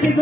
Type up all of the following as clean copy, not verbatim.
Thank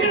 you.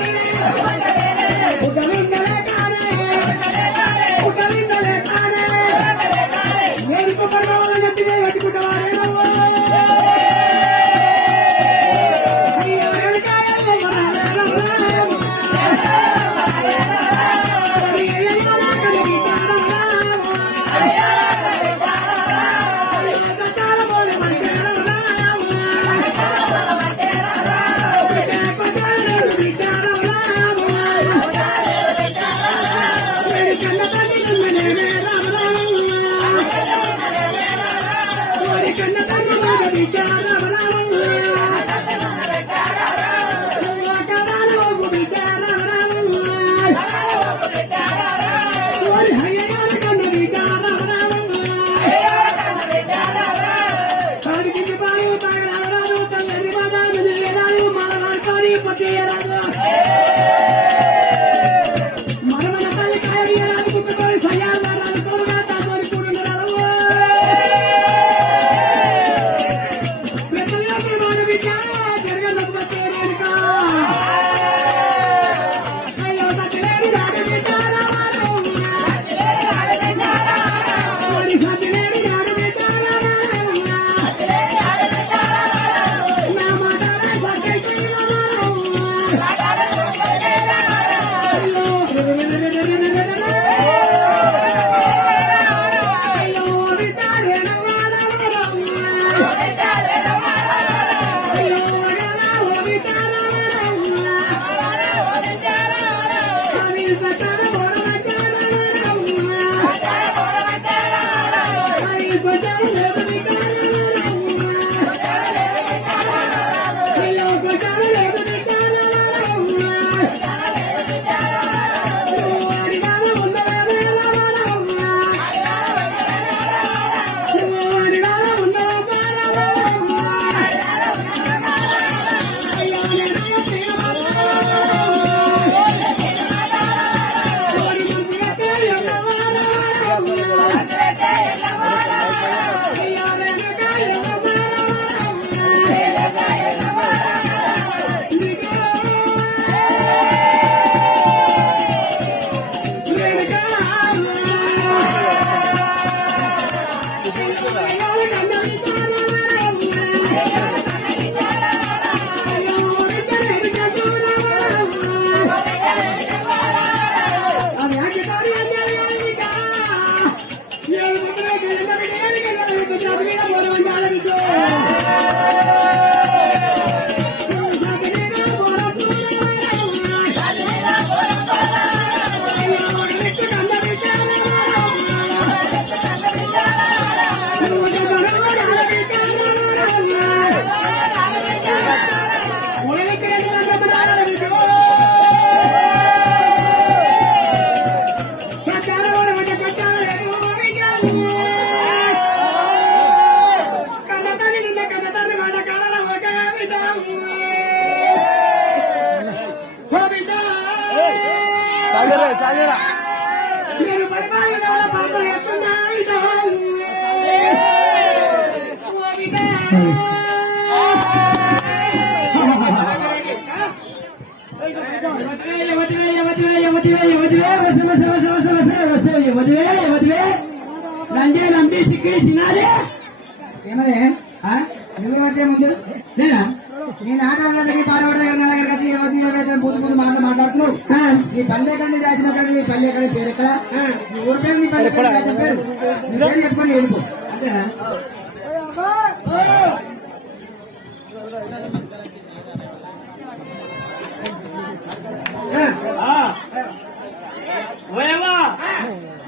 Nandi సిక్కిడి CiNaRe ఏమదే నువ్వు ముందు నేనా నేను ఆట పాడబడ్డా బూతు ముందు మాట్లాడుతున్నావు నీ పల్లె కండి రాసిన కానీ నీ పల్లె కండి పేరు ఎక్కడ నీ ఊరి పేరు నీ పల్లె పేరు నిజం చెప్పుకొని వెళ్ళిపో అంతేనా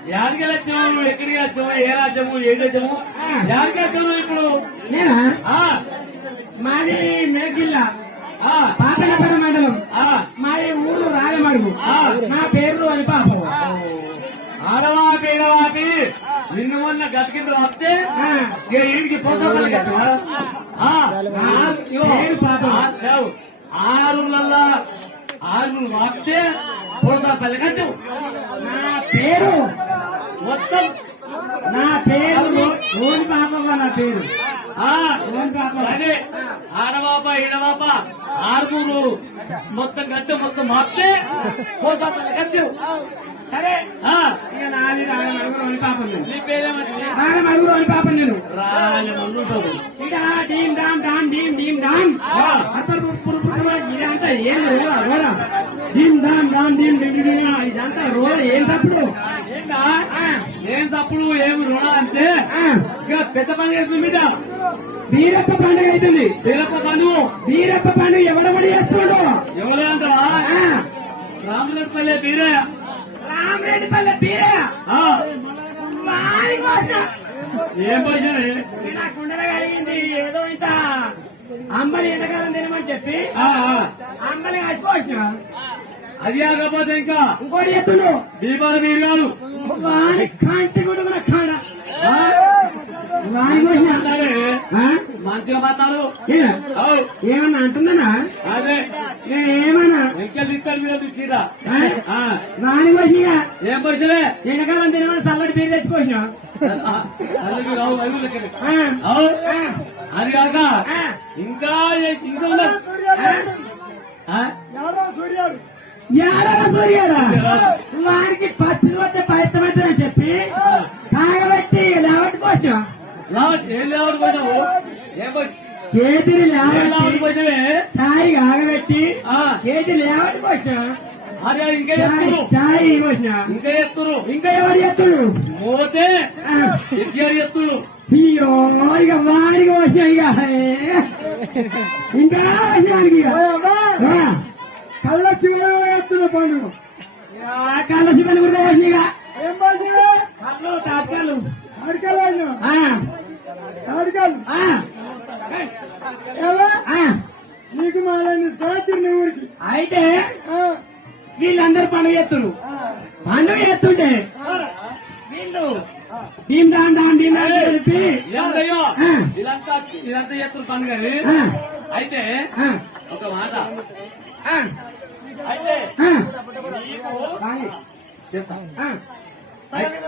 యాడికి వచ్చాము ఎక్కడికి వచ్చాము ఏ రాజ్యము ఏ దేశము యాడికి వచ్చాము ఇప్పుడు నేనా మాది మేకిల్లా పాతనపేట మండలం మాది ఊరు రాగమడుగు నా పేరు అలిపాప ఆడవాపి ఈడవాపి నిన్ను మొన్న గతికింద వస్తే ఇంటికి పోతామని ఆరులల్లా ఆరుగురు వాపితే పోతా పల్లెకచ్చు నా పేరు మొత్తం నా పేరు ఓని పాపమ్మ నా పేరు అదే ఆడవాప ఈడవాప ఆరుగురు మొత్తం గచ్చు మొత్తం మాపితే పోతా పల్లెకచ్చు సరే నాది రాగమడుగు పాపం నీ పేరేమంటే రాగమడుగు పాపం నేను రాగమడుగుతావు ఇక డీమ్ డామ్ డామ్ డీమ్ డీమ్ డామ్ ఇదంతా ఏం రోలా డీమ్ డామ్ డామ్ డీమ్ ఇదంతా రోల ఏం తప్పుడు ఏం తప్పుడు ఏమి రుణ అంటే ఇక పెద్ద పండుగ అవుతుంది మీద వీరప్ప పండుగ అవుతుంది వీరప్ప పండుగ వీరప్ప పండుగ ఎవడబడి చేస్తుండో ఎవరంటావా రామరెడ్డిపల్లె బీరయ్య. రామరెడ్డిపల్లె బీరయ్య ఆ, వారి కోసం ఏం పరిచయం? నాకు ఉండగా కలిగింది ఏదో ఇంత అమ్మని ఎండకాలం తినమని చెప్పి అమ్మని కలిసిపోసిన అది కాకపోతే ఇంకా ఇంకోటి ఎత్తులు దీపాల మీరు కాదు. వారి కాంటి కూడా మన కాడ వారి కోసం అన్నారే, మంచిగా మాట్లాడు. అవు, ఏమన్నా అంటున్నానా అదే నేనేమన్నా వెంకలు ఇస్తారు మీరు తీరా. వారి కోసం ఏం పరిచయమే? ఎండకాలం తినమని చల్లటి పేరు తెచ్చిపోసిన అది కాక ఇంకా ఇంకా ఉన్నారు. ఏడవ సూర్యాడా వారికి పచ్చులు వచ్చే పైత్తమైతే చెప్పి కాయబెట్టి లేవట్టి పోసిన ఏం లేవడు పోయినావు? ఏం కేతిని లేవడు లేవట్టి పోయినవే? చాయ్ కాగబెట్టి కేతి లేవట్టి పోసిన అరే ఇంకా ఎత్తురు, చాయ్ పోసిన ఇంకా ఎత్తురు, ఇంకా ఎవరు ఎత్తుడు పోతే ఎత్తారు ఎత్తుడు. అయ్యో ఇక వారికి పోసిన ఇక ఇంకా వచ్చినానికి కళ్ళ శివలు ఎత్తున్న పండుగ కళ్ళ శివలు కూడా వచ్చినాయిగా ఏం పోసిన కళ్ళు తాటకాలు నీకు మాలని స్కాచర్ ఊరికి అయితే వీళ్ళందరూ పండుగ ఎత్తురు. పండుగ ఎత్తుంటే వీళ్ళు భీమ్ దాన్ దాన్ భీమ్ దాన్ చెప్పి ఇదంతయ్యో ఇదంతా ఇదంతా ఎత్తురు పండుగ. అయితే ఒక మాట, అయితే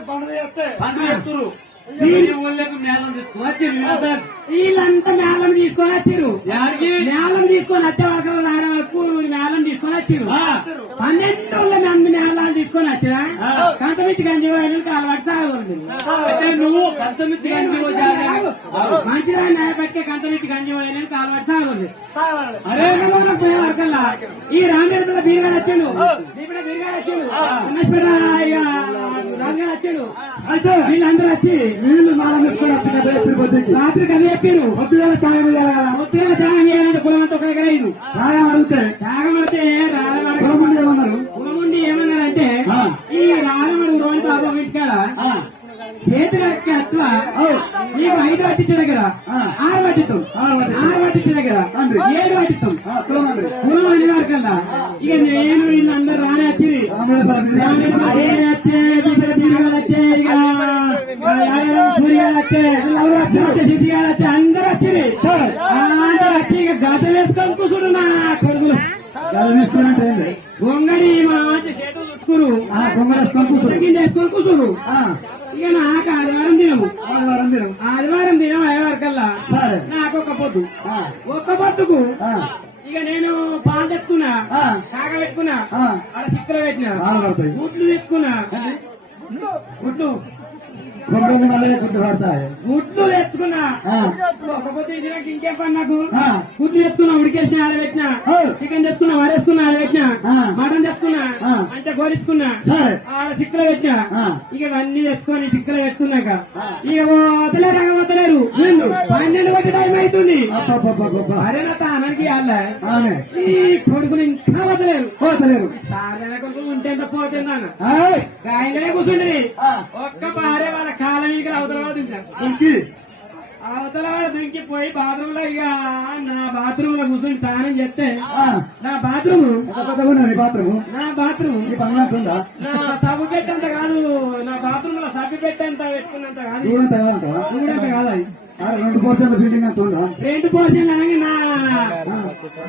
పండుగ ఎత్తురు ఊళ్ళకు మేళం తీసుకుని వీళ్ళంతా మేళం తీసుకొని వచ్చారు. యాడికి మేళం తీసుకొని వచ్చే వరకు రాని వరకు మేళం తీసుకొని వచ్చారు. 12 మంది మేళాలు తీసుకొని వచ్చా కంటమిచ్చి గంజి అలవాటు సాగుతుంది. అయితే నువ్వు పంతొమ్మిది మంచిగా పట్టే కంటమిచ్చి గంజి పోయడానికి అలవాటు సాగుతుంది. అరే పోయే వరకల్లా ఈ రామేశ్వర బీరుగా వచ్చాడు, బీరుగా వచ్చాడు, రాజుగా వచ్చాడు. అయితే వీళ్ళందరూ వచ్చి వీళ్ళు మాలం తీసుకొని వచ్చిన రాత్రి కథ చెప్పారు. పొద్దుగా త్యాగం చేయాలంటే కులమంతా ఒక దగ్గర అయింది. త్యాగం అడిగితే కులముండి ఏమన్నారంటే ఈ రాజమడు రోజు బాబా ఇంటికాడ చేతుల అట్లా నీకు 5 పట్టించే దగ్గర 6 పట్టిస్తాం, 6 పట్టించే దగ్గర 7 పట్టిస్తాం కులం అనే వరకల్లా. ఇక నేను వీళ్ళందరూ రాని వచ్చి వచ్చే బిడ్డలు వచ్చే ఇక సూర్యాలు వచ్చే సిద్ధిగాలు వచ్చే అందరూ వచ్చి అందరూ వచ్చి ఇక గద్దలు వేసుకొని కూర్చుంటున్నా కొడుకులు గొంగడి మంచి చేతులు చూసుకురు వేసుకొని కూర్చురు. ఇక నాకు ఆదివారం దినం అయ్యే వరకల్లా నాకు ఒక్క పొద్దుకు ఇక నేను పాలు తెచ్చుకున్నా, కాగబెట్టుకున్నా, అక్కడ సిక్కులు పెట్టినా, గుడ్లు తెచ్చుకున్నా, గుడ్లు తెచ్చుకున్నా. ఒక్కపోతే ఇది ఇంకేం పని నాకు గుడ్లు తెచ్చుకున్నా, ఉడికేసిన ఆడబెట్టినా, చికెన్ తెచ్చుకున్నా, వరేసుకున్నా, ఆడబెట్టినా, మటన్ తెచ్చుకున్నా, అంటే గోరించుకున్నా, ఆడ చిక్కులు పెట్టినా. ఇక ఇవన్నీ తెచ్చుకొని చిక్కులు పెట్టుకున్నాక ఇక వతలేరు వీళ్ళు 12 గంటల టైం అవుతుంది. అరే నా తానానికి ఈ కొడుకులు ఇంకా వతలేరు. సార్ కొడుకులు ఉంటే పోతుందా గాయంగానే కూర్చుండి ఒక్క భార్య వాళ్ళ కాళ్ళ మీద అవతల దుంకిపోయి బాత్రూమ్ లో ఇక నా బాత్రూమ్ లో కూర్చొని తానం చెప్తే నా బాత్రూమ్ నా సబ్బు పెట్టేంత కాదు, నా బాత్రూమ్ లో సబ్బు పెట్టేంత పెట్టుకున్నంత కాదు, చూడంత కాదు. అది 2 పోర్షన్ల బిల్డింగ్ అంత ఉందా? 2 పోర్షన్లు అనగా నా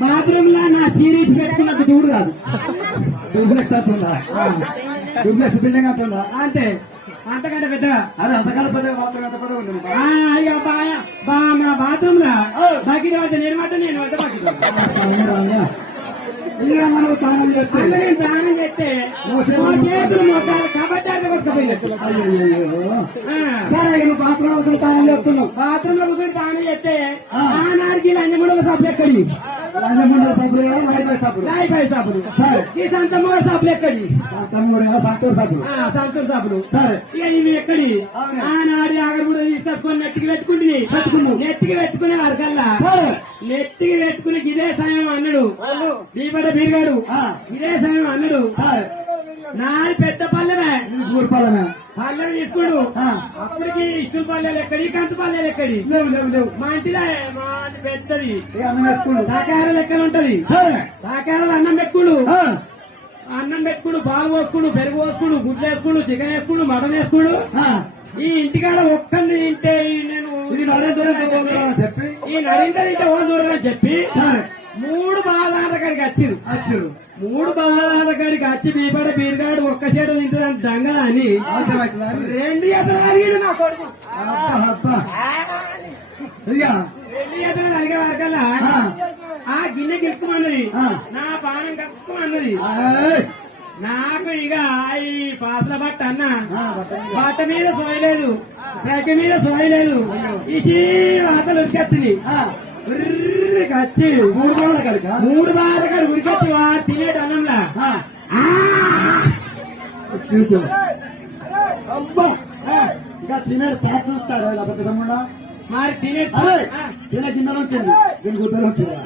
బాత్రూమ్ లో నా సీరీస్ పెట్టుకున్నట్టు చూడు కాదు, డూప్లెక్స్ అంత ఉందా? డూప్లెక్స్ బిల్డింగ్ అంత ఉందా? అంతే, అంతకంటే పెద్దగా. అదే అంతకంటే పెద్దగా బాత్రూమ్ ఎంత పెద్దగా ఉంటుంది? నా బాత్రూమ్ లో బకెట్ వద్ద నేను మాట నేను వద్ద ఇక మనం తానం చేస్తే నేను తానం చేస్తే చేతులు మొత్తాలు కాబట్టి బాత్రూమ్ అవసరం తానం చేస్తున్నావు. బాత్రూమ్ లో కూర్చొని తానం చేస్తే ఆనాడికి లంజముడు సభ్యక్కడి లంజముండ సబ్బులు లైఫ్ సబ్బులు లాయిపాయి సాపులు సరే ఈ సంతమూడ సాపులు ఎక్కడి తమ్ముడు సంతూర్ సబ్బులు సంతూర్ సాపులు సరే ఇక ఇవి ఎక్కడి అవునా. ఆనాడి ఆగడముడు తీసుకొచ్చుకొని నెత్తికి పెట్టుకుంటుంది నెత్తికి పెట్టుకునే వరకల్లా సరే నెత్తికి పెట్టుకుని ఇదే సమయం అన్నాడు బీపడ బీరుగాడు ఇదే సమయం అన్నాడు సరే నాది పెద్ద పల్లెమే ఊరుపాలమే పల్లెలు తీసుకుడు అప్పటికి ఇష్టం పల్లెలు ఎక్కడి కంచు పల్లెలు ఎక్కడి లేవు లేవు లేవు మా ఇంటిలో మాది పెద్దది ఏ అన్నం వేసుకుండు సాకార లెక్కలు ఉంటది సరే సాకారాలు అన్నం పెట్టుకుడు అన్నం పెట్టుకుడు పాలు పోసుకుడు పెరుగు పోసుకుడు గుడ్లు వేసుకుడు చికెన్ వేసుకుడు మటన్ వేసుకుడు ఈ ఇంటికాడ ఒక్కరిని తింటే నేను ఇది నరేంద్ర చెప్పి ఈ నరేంద్ర ఇంటే ఓ దూరం చెప్పి సరే 3 బాధాల కాడికి వచ్చిరు అచ్చురు 3 బాధాల కాడికి వచ్చి బీపడ బీరుగాడు ఒక్క చేడు తింటుందని దంగల అని అవసరమైతే 2 ఎదురు అడిగాడు నా కొడుకు అబ్బా ఇక 2 ఎదురు అడిగే వరకల్లా ఆ గిన్నె గిలుక్కుమన్నది నా పానం కక్కుమన్నది నాకు ఇక ఈ పాసల బట్ట అన్న బట్ట మీద సోయలేదు ట్రక్ మీద సోయలేదు ఇసి వాతలు ఉరికెత్తుంది ఉరికొచ్చి 3 రోజుల కనుక 3 బాధ కాదు ఉరికొచ్చి తినేటి అన్నంలా చూసు అబ్బా ఇంకా తినేది ప్యాక్ చూస్తాడు ఇలా పెద్ద తమ్ముడా మరి తినే అరే తినే గిన్నెలు వచ్చింది దీని గుడ్డలు వచ్చింది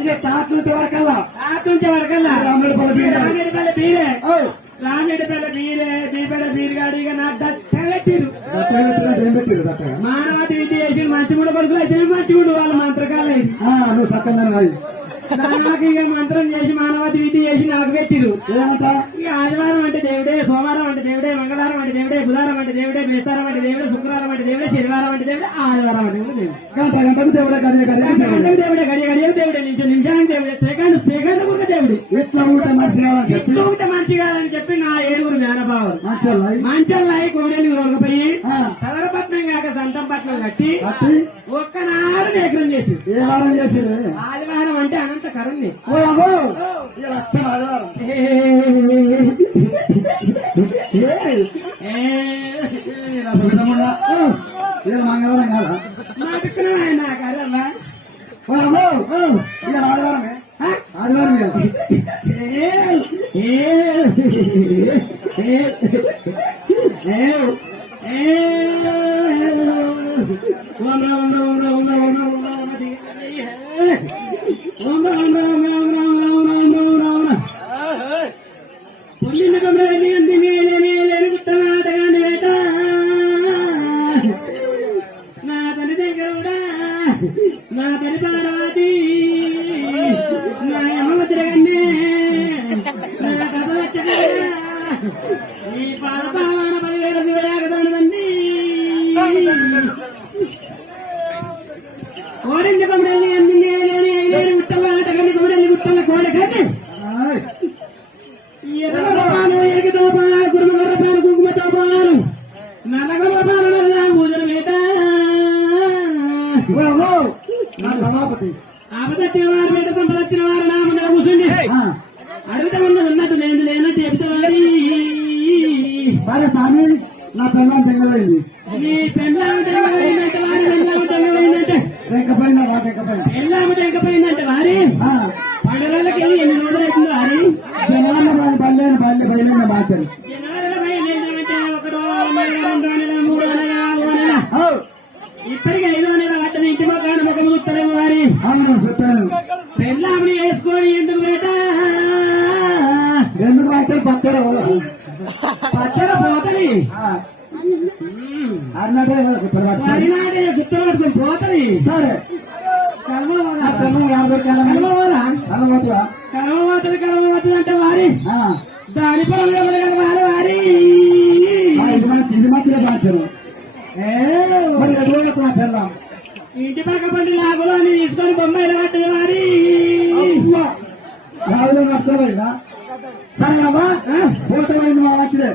ఇక తాట్లు వరకల్లా ఆటుంచే వరకల్లా రామేడుపల్లి బీరే. రామేడుపల్లి బీరే రామేడుపల్లి బీరే బీపడ బీరుగాడు ఇక నాకు దట్టెట్టిరు ఏం పెట్టిరు దట్టగా మానవతి విద్య చేసి మంచిగుడు కొడుకులు అయితే మంచిగుడు వాళ్ళ మంత్రకాలు నువ్వు సత్యంగా కాదు నాకు ఇక మంత్రం చేసి మానవతి విద్య చేసి నాకు పెట్టిరు ఏమంటా ఇక ఆదివారం అంటే దేవుడే సోమవారం అంటే దేవుడే మంగళవారం అంటే దేవుడే బుధవారం అంటే దేవుడే బేస్తారం అంటే దేవుడే శుక్రవారం అంటే దేవుడే శనివారం అంటే దేవుడే ఆదివారం అంటే దేవుడే గంట గంటకు దేవుడే గడియ గడియ దేవుడే గడియ గడియ దేవుడే నిమిషానికి దేవుడే సెకండ్ సెకండ్ కూడా దేవుడు ఇట్లా ఉంటే మంచి కావాలని చెప్పి ఇట్లా ఉంటే మంచి కాదని చెప్పి నా 7 మేనబావులు మంచి మంచల్లాయి కోడేలు కొరకపోయి సదరపట్నం కాక సంతంపట్నం కట్టి కట్టి ఒక్కనాడు ఎకరం చేసి ఏ వారం చేసిరు ఆదివారం అంటే అనంత కరుణ్ణి ఓ అమ్మో ఇక లక్ష ఆదివారం ఏ మంగళవారం కాదా మాటుకున్నా ఆయన కరమ్మా ఓ అమ్మో ఇక ఆదివారమే ఆదివారం నా తల్లి దగ్గర నా తల్లి పార్వతి నా యమ తిరగండి నా కథ వచ్చగా ఈ పాలపాలన 10,000 వేగదండి కోడింది కొమ్మడల్ని అందింది ఐలేరు గుట్టల ఆటగండి కోడల్ని గుట్టల కోడ కట్టి ఎర్రపాలు ఎగితోపాలు కురుమగర్రపాలు కుంకుమతోపాలు నల్లగొర్రపాలు నల్ల పూజల మీద నా సభాపతి ఆపదచ్చిన వారు మీద సంపదచ్చిన వారు నా ముందర కూర్చుండి అడుగుతా ఉన్నట్టు లేదు లేనట్టు చెప్తారు సరే స్వామి నా పెళ్ళం తెగలైంది నీ పెళ్ళాము తెగపోయిందంటే వారి పెళ్ళాము తెగపోయిందంటే తెగపోయినా నా తెగపోయినా పెళ్ళాము తెగపోయిందంటే వారి 12 రోజులకి వెళ్ళి 8 రోజులు అవుతుంది వారి జనాల బయలుదేరి బయలుదేరిన బాధ్యత జనవరిలో బయలుదేరామంటే 1 నెల 2 నెల 3 నెల 4 నెల ఇప్పటికి 5వ నెల కట్టని ఇంటి మొక్కలు ముఖం చూస్తలేము వారి అవును చెప్పాను పెళ్ళాముని వేసుకొని ఎందుకు బేట ఎందుకు అయితే పచ్చడి పచ్చడ పోతని అన్నదే వరినాడే గుర్తు పడుతుంది పోతని సరే కలవపోతా పెళ్ళం 50 కలవపోతా కలవతురా కలవపోతుంది అంటే వారి దాని పొలంలో వారి వారి ఇది మాత్రమే బాధ్యత మరి ఎటువంటి నా పెళ్ళం ఇంటి పక్క పండి లాభలో తీసుకొని బొమ్మాయిలు కట్టదు వారి రావులో నష్టమైందా సరే అమ్మా పూర్తమైంది మా మంచిదే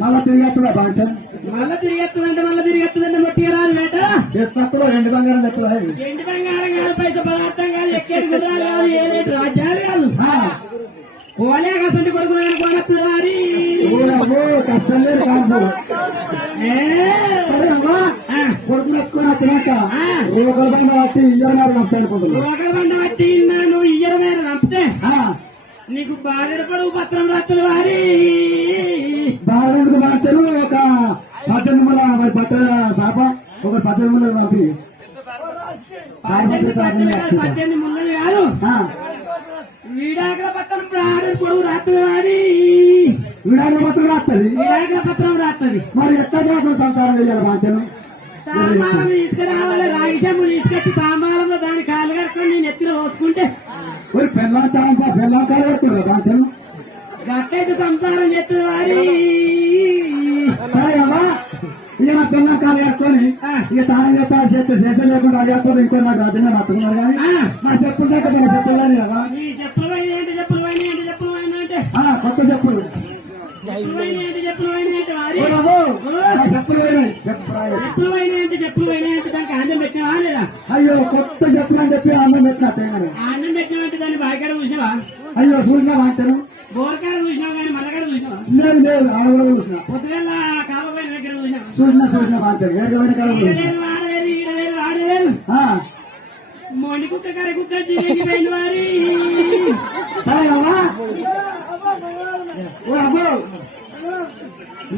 మళ్ళా తిరిగేస్తున్నా బాధ్యం మళ్ళా తిరిగెత్తుందంటే మొట్టిగా రాదు బేట చేస్తున్నప్పుడు 2 బంగారం ఎత్తులేదు ఇంటి బంగారం కాదు పైస పదార్థం కాదు ఎక్కేది గుర్రాలు కాదు ఏ రేటు రాజ్యాలు కాదు కోలే కసంటి కొడుకు కొనప్పుడు వారి కష్టం లేదు కాదు ఏ సరే అమ్మా కొడుకులు ఎత్తుకుని వచ్చినాక ఆ. రోగల పైన బట్టి ఇయ్యన్నారు నమ్ముతాయి అనుకుంటున్నాను. ఒకరి బండ పట్టి నువ్వు ఇయ్యల మీద రంపితే నీకు బారెడు పొడుగు పత్రం రాత్రులు వారి బాగా మాట్లాడు ఒక 18 మరి బట్టల సాప ఒక 18 పంపి 18 ముళ్ళని కాదు విడాకుల పత్రం బారెడు పొడుగు రాత్రులు వారి విడాకుల పత్రం రాస్తుంది. విడాకుల పత్రం రాస్తుంది. మరి ఎక్కడ సంసారం చేయాలి మాంచను తాంబాలం తీసుకురావాలి. రాగి చెంబులు తీసుకొచ్చి తాంబాలంలో దాని కాలు కట్టుకొని నేను ఎత్తున పోసుకుంటే పెళ్ళం కాలు పెడుతున్నాడు మాంచను. గట్టైతే సంసారం చేస్తుంది వారి సరే అమ్మా ఇక నా పెళ్ళం కాలు కట్టుకొని ఇక తాను చెప్పాలి చేస్తే చేసే లేకుండా చేస్తుంది. ఇంకో నాకు అర్థంగా నట్టుకున్నారు కానీ నా చెప్పులు దాకా నేను చెప్పులు కానీ కదా నీ చెప్పులు పోయినా ఏంటి చెప్పులు పోయినా ఏంటి చెప్పులు పోయినా అంటే కొత్త చెప్పులు చెప్పులు పోయినా ఏంటి చెప్పులు పోయినా ఏంటి వారి ఓ బాబు, నా చెప్పులు వేరే చెప్పు చెప్పులు పోయినా ఏంటి చెప్పులు పోయినా ఏంటి దానికి ఆనందం పెట్టినవా లేదా? అయ్యో కొత్త చెప్పులు అని చెప్పి అన్నం పెట్టిన తేగానే. ఆనందం పెట్టినవంటే దాన్ని బాయికాడ చూసినావా? అయ్యో చూసినా వాంచను బోరకాడ చూసినావు కానీ మల్లకాడ చూసినావా? లేదు లేదు ఆడవాళ్ళు చూసిన పొద్దుగల కాకపోయిన దగ్గర చూసినావా? చూసిన వాంచను వేరే కాలం ఈడవేరు ఆడవేరు ఈడవేరు ఆడవేరు మొండి కుక్క కర కుక్క జీవిపోయిన వారి సరే అమ్మా ఓ అబ్బో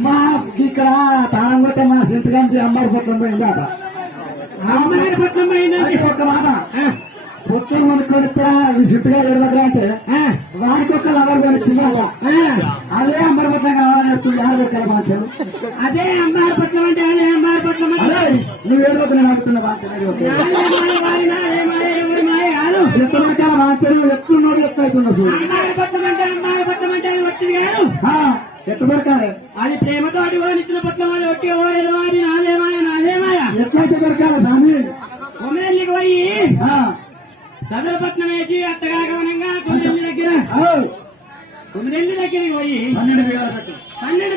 మా ఇక్కడ తాళం కొట్టే మన సింతకాంతి అమ్మాయి పక్కన పోయిందాట. అమ్మాయి పట్ల పోయిన ఒక్క మాట పొత్తులు కొనుక్కొని ఈ సింతగా ఎడవద్రా అంటే వాడికి ఒక్క లవర్ కొనిచ్చిందా అదే అమ్మాయి పట్ల కావాలని చెప్తుంది. ఆడ పెట్టాలి మాంచను. అదే అమ్మాయి పట్ల అంటే అదే అమ్మాయి పట్ల అదే నువ్వు ఏడవద్దు అంటున్నా మాంచను. ఎంత మాట్లాడ మాంచను ఎత్తున్నాడు ఎక్కువ అవుతున్నా చూడు. అమ్మాయి పట్ల అంటే అమ్మాయి పట్ల అంటే అది వచ్చింది కాదు. ఎట్టు దొరకాలి అది ప్రేమతో అడుగునిచ్చిన పట్ల వాళ్ళు ఒట్టి ఓడేది వారి నాదేమాయ నాదేమాయ ఎట్లయితే దొరకాలి స్వామి. కొమ్మరెల్లికి పోయి సదరపట్నం వేసి అత్తగాగమనంగా కొమ్మరెల్లి దగ్గర కొమ్మరెల్లి దగ్గరికి పోయి 12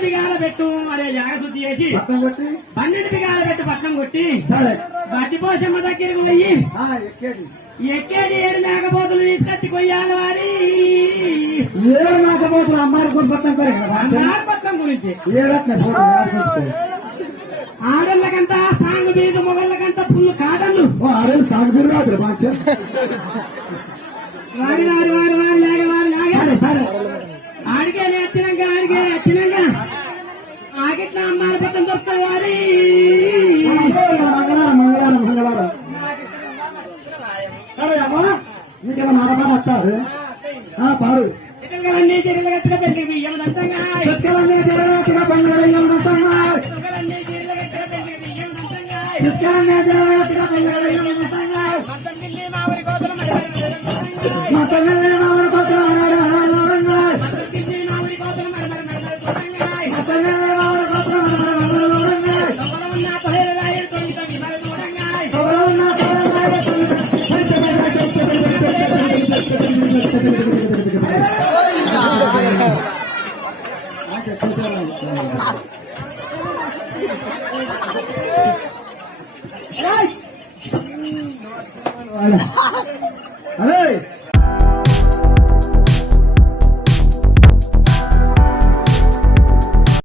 బిగాల పెట్టు అరే జాగశుద్ధి చేసి పక్కన కొట్టి 12 బిగాల పెట్టి పట్నం కొట్టి సరే బట్టిపోసమ్మ దగ్గరికి పోయి ఎక్కేది ఎక్కేది 7 మేకపోతులు తీసుకొచ్చి కొయ్యాలి వారి ఏడు లేకపోతే అమ్మాయి కొన్ని పట్టం కరే పట్నం గురించి ఏడట్లే ఆడళ్ళకంతా సాంగ్ బీదు మొగళ్ళకంతా పుల్లు కాటన్లు అరే సాగు రాదు మంచి వాడి వాడి వాడి వాడి లాగే వాడి లాగే సరే ఆడికే వచ్చినాక ఆగిట్లా అమ్మాయి పట్టం దొరుకుతాయి వారి మంగళవారం సరే అమ్మా నీకేమైనా మాట వస్తారు పాడు చిక్కలన్నీ చీరలు కట్టిన పెళ్లి బియ్యం దంతంగా చిక్కలన్నీ జరగచ్చిన బంగారం దంతంగా చిక్కలన్నీ చీరలు కట్టిన పెళ్లి బియ్యం దంతంగా చిక్కలన్నీ జరగచ్చిన బంగారం దంతంగా మతంగిల్లి మామిడి కోతలు మతల్ని మామిడి కోతలు మతంగిల్లి మామిడి కోతలు మతల్ని మామిడి కోతలు ఉన్న పదేళ్ళ రాయలు తొమ్మిది మరి చూడంగా అరే